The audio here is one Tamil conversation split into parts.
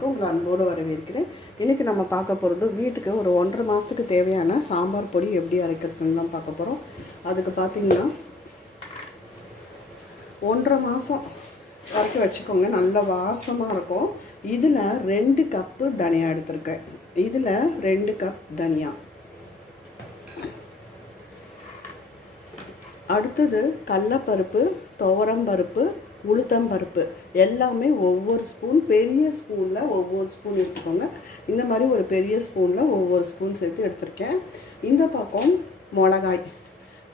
சேனலுக்கு உங்களை அன்போடு வரவேற்கிறேன். இன்றைக்கி நம்ம பார்க்க போகிறது வீட்டுக்கு ஒரு ஒன்றரை மாதத்துக்கு தேவையான சாம்பார் பொடி எப்படி அரைக்கிறதுன்னு தான் பார்க்க போகிறோம் அதுக்கு பார்த்தீங்கன்னா ஒன்றரை மாதம் வரைக்கும் வச்சுக்கோங்க நல்ல வாசமாக இருக்கும். இதில் ரெண்டு கப்பு தனியா எடுத்திருக்கேன். இதில் ரெண்டு கப் தனியா. அடுத்தது கடலப்பருப்பு துவரம்பருப்பு உளுத்தம்பருப்பு. எல்லாமே ஒவ்வொரு ஸ்பூன் பெரிய ஸ்பூனில் ஒவ்வொரு ஸ்பூன் எடுத்துக்கோங்க. இந்த மாதிரி ஒரு பெரிய ஸ்பூனில் ஒவ்வொரு ஸ்பூன் சேர்த்து எடுத்திருக்கேன். இந்த பக்கம் மிளகாய்.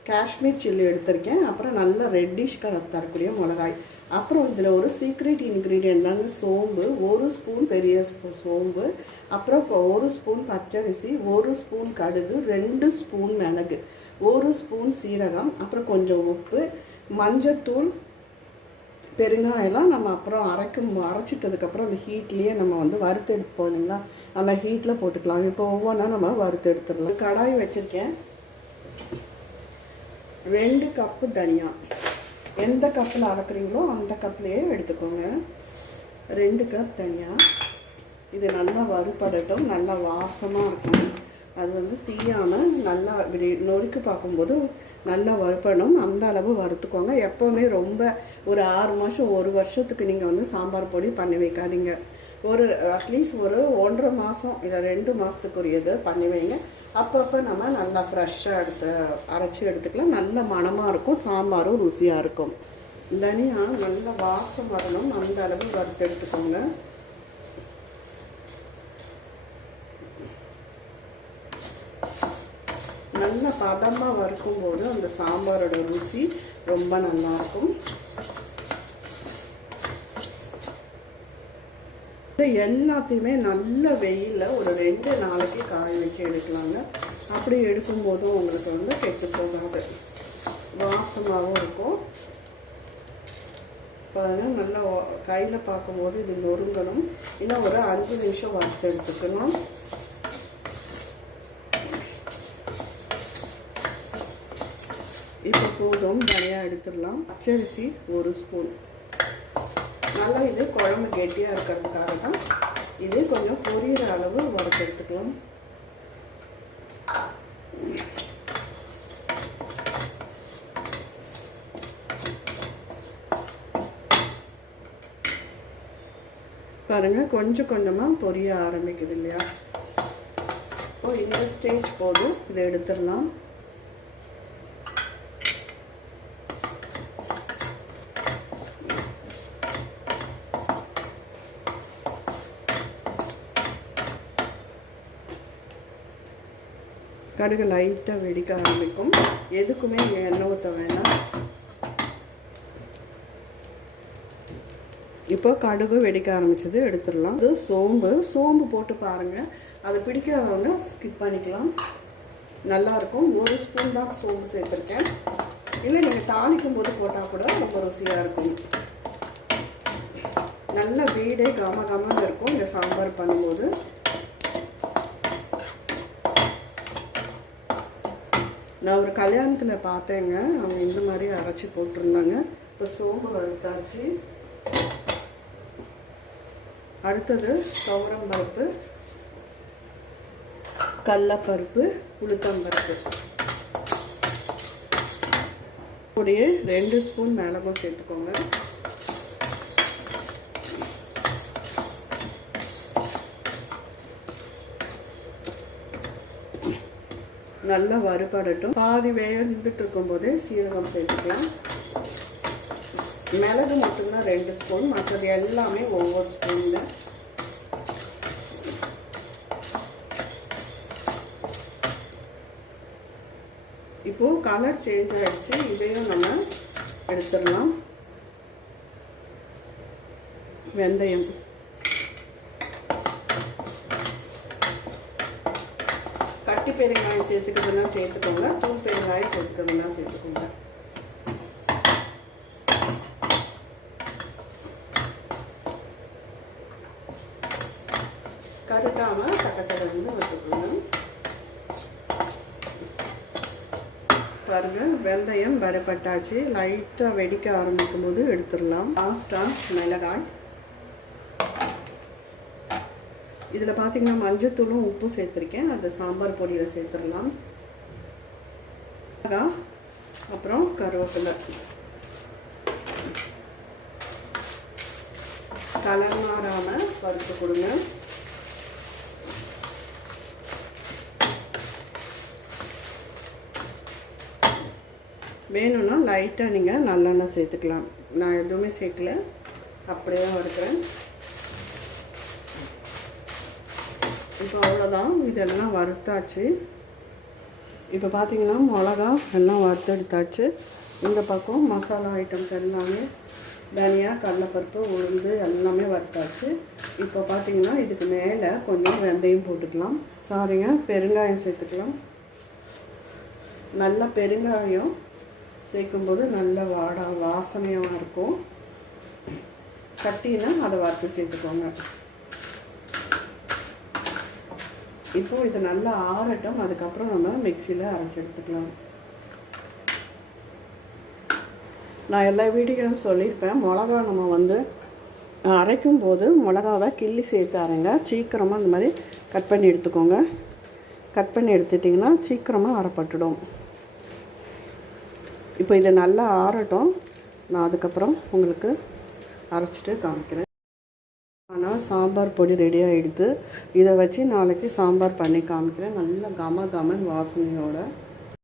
காஷ்மீர் சில்லி எடுத்திருக்கேன். அப்புறம் நல்ல ரெட்டிஷ் கலர் தரக்கூடிய மிளகாய். அப்புறம் இதில் ஒரு சீக்ரெட் இன்க்ரீடியன்ட் தாங்க சோம்பு. ஒரு ஸ்பூன் பெரிய ஸ்பூன் சோம்பு. அப்புறம் ஒரு ஸ்பூன் பச்சரிசி ஒரு ஸ்பூன் கடுகு ரெண்டு ஸ்பூன் மிளகு ஒரு ஸ்பூன் சீரகம் அப்புறம் கொஞ்சம் உப்பு மஞ்சத்தூள் பெருங்காயெல்லாம் நம்ம அப்புறம் அரைக்கும் அரைச்சிட்டதுக்கப்புறம் அந்த ஹீட்லேயே நம்ம வந்து வறுத்து எடுப்போம் இல்லைங்களா? அந்த ஹீட்டில் போட்டுக்கலாம். இப்போ ஒவ்வொன்றா நம்ம வறுத்து எடுத்துடலாம். கடாய் வச்சுருக்கேன். ரெண்டு கப்பு தனியா. எந்த கப்பில் அரைக்கிறீங்களோ அந்த கப்லேயே எடுத்துக்கோங்க. ரெண்டு கப் தனியா. இது நல்லா வறுபடட்டும் நல்லா வாசமாக இருக்கும் அது வந்து தீயாமல் நல்லா இப்படி நொறுக்கு பார்க்கும்போது நல்லா வறுப்பணும் அந்த அளவு வறுத்துக்கோங்க. எப்போவுமே ரொம்ப ஒரு ஆறு மாதம் ஒரு வருஷத்துக்கு நீங்கள் வந்து சாம்பார் பொடி பண்ணி வைக்காதீங்க. ஒரு அட்லீஸ்ட் ஒரு ஒன்றரை மாதம் இல்லை ரெண்டு மாதத்துக்குரியது பண்ணி வைங்க. அப்பப்போ நம்ம நல்லா ஃப்ரெஷ்ஷாக எடுத்து அரைச்சி எடுத்துக்கலாம். நல்ல மணமாக இருக்கும் சாம்பாரும் ருசியாக இருக்கும். தனியாக நல்லா வாசம் வரணும். அந்த அளவு வறுத்து எடுத்துக்கோங்க. நல்ல பதமாக வறுக்கும்போது அந்த சாம்பாரோட ருசி ரொம்ப நல்லாயிருக்கும். இது எல்லாத்தையுமே நல்ல வெயிலில் ஒரு ரெண்டு நாளைக்கு காய வச்சு எடுக்கலாங்க. அப்படி எடுக்கும்போதும் உங்களுக்கு வந்து கெட்டு போகாது. வாசமாகவும் இருக்கும். பாருங்க நல்லா கையில் பார்க்கும்போது இது நொறுங்கணும். இன்னும் ஒரு அஞ்சு நிமிஷம் வறுத்து எடுத்துக்கணும். இப்போ போதும் தனியாக எடுத்துடலாம். பச்சரிசி ஒரு ஸ்பூன் நல்லா இது குழம்பு கெட்டியாக இருக்கிறதுக்காக தான் இது கொஞ்சம் பொரியிற அளவு வறுத்து எடுத்துக்கலாம். பாருங்க கொஞ்சம் கொஞ்சமாக பொரிய ஆரம்பிக்குது இல்லையா? இப்போ இந்த ஸ்டேஜ் போதும் இதை எடுத்துடலாம். கடுகு லைட்டாக வெடிக்க ஆரம்பிக்கும். எதுக்குமே எண்ணெய் ஊற்ற வேணாம் இப்போ கடுகு வெடிக்க ஆரம்பிச்சது எடுத்துடலாம். இது சோம்பு. சோம்பு போட்டு பாருங்கள் அது பிடிக்காதவங்க ஸ்கிப் பண்ணிக்கலாம். நல்லாயிருக்கும். ஒரு ஸ்பூன் தான் சோம்பு சேர்த்துருக்கேன். இல்லை நீங்கள் தாளிக்கும் போது போட்டால் கூட ரொம்ப ருசியாக இருக்கும். நல்ல வீடே கம கமன்னு இருக்கும். இந்த சாம்பார் பண்ணும்போது. நான் ஒரு கல்யாணத்தில் பார்த்தேங்க. அவங்க இந்த மாதிரி அரைச்சி போட்டிருந்தாங்க. இப்போ சோம்பு வறுத்தாச்சு. அடுத்தது துவரம் பருப்பு கடலப்பருப்பு உளுத்தம்பருப்பு கூடயே ரெண்டு ஸ்பூன் மிளகும் சேர்த்துக்கோங்க. நல்லா வறுபடட்டும். பாதி வேந்துட்டு இருக்கும்போதே சீரகம் சேர்த்துக்கலாம். மிளகு மட்டும்தான் ரெண்டு ஸ்பூன் மற்றது எல்லாமே ஒவ்வொரு ஸ்பூனில் இப்போது கலர் சேஞ்ச் ஆகிடுச்சு இதையும் நம்ம எடுத்துடலாம். வெந்தயம். கட்டி பெருங்காயம் சேர்த்துக்கிறதுனா சேர்த்துக்கோங்க. தூள் பெருங்காயம் சேர்த்துக்கிறதுனா சேர்த்துக்கோங்க. கருட்டாமல் கட்டத்தை வச்சுக்கோங்க. பாருங்க வெந்தயம் வரப்பட்டாச்சு லைட்டாக வெடிக்க ஆரம்பிக்கும் போது எடுத்துடலாம் லாஸ்ட்டாக மிளகாய். இதில் பார்த்திங்கன்னா மஞ்சத்தூளும் உப்பு சேர்த்துருக்கேன். அந்த சாம்பார் பொடியில் சேர்த்துடலாம். அப்புறம் கருவேப்பிலை. கலர் மாறாமல் வறுத்து கொடுங்க. வேணும்னா லைட்டாக நீங்கள் நல்லெண்ணெய் சேர்த்துக்கலாம். நான் எதுவுமே சேர்க்கல. அப்படியே தான் வறுக்கிறேன். இப்போ அவ்வளோதான். இதெல்லாம் வறுத்தாச்சு. இப்போ பார்த்தீங்கன்னா மிளகா எல்லாம் வறுத்தெடுத்தாச்சு. இந்த பக்கம் மசாலா ஐட்டம்ஸ் எல்லாமே தனியா கடலைப்பருப்பு உளுந்து எல்லாமே வறுத்தாச்சு. இப்போ பார்த்தீங்கன்னா இதுக்கு மேலே கொஞ்சம் வெந்தயம் போட்டுக்கலாம். சாரிங்க பெருங்காயம் சேர்த்துக்கலாம். நல்ல பெருங்காயம் சேர்க்கும்போது நல்ல வாடா வாசனையாக இருக்கும். கட்டினா அதை வறுத்து சேர்த்துக்கோங்க. இப்போ இது நல்லா ஆறட்டும் அதுக்கப்புறம் நம்ம மிக்சியில் அரைச்சி எடுத்துக்கலாம். நான் எல்லா வீடியோவும் சொல்லியிருப்பேன் மிளகா நம்ம வந்து அரைக்கும் போது மிளகாவை கிள்ளி சேர்த்து அரைங்க. சீக்கிரமாக இந்த மாதிரி கட் பண்ணி எடுத்துக்கோங்க. கட் பண்ணி எடுத்துட்டிங்கன்னா சீக்கிரமாக அரைப்பட்டுடும். இப்போ இதை நல்லா ஆறட்டும். நான் அதுக்கப்புறம் உங்களுக்கு அரைச்சிட்டு காமிக்கிறேன். பார்த்தீங்கன்னா சாம்பார் பொடி ரெடி ஆகிடுது இதை வச்சு நாளைக்கு சாம்பார் பண்ணி காமிக்கிறேன். நல்ல கம கமன் வாசனையோட.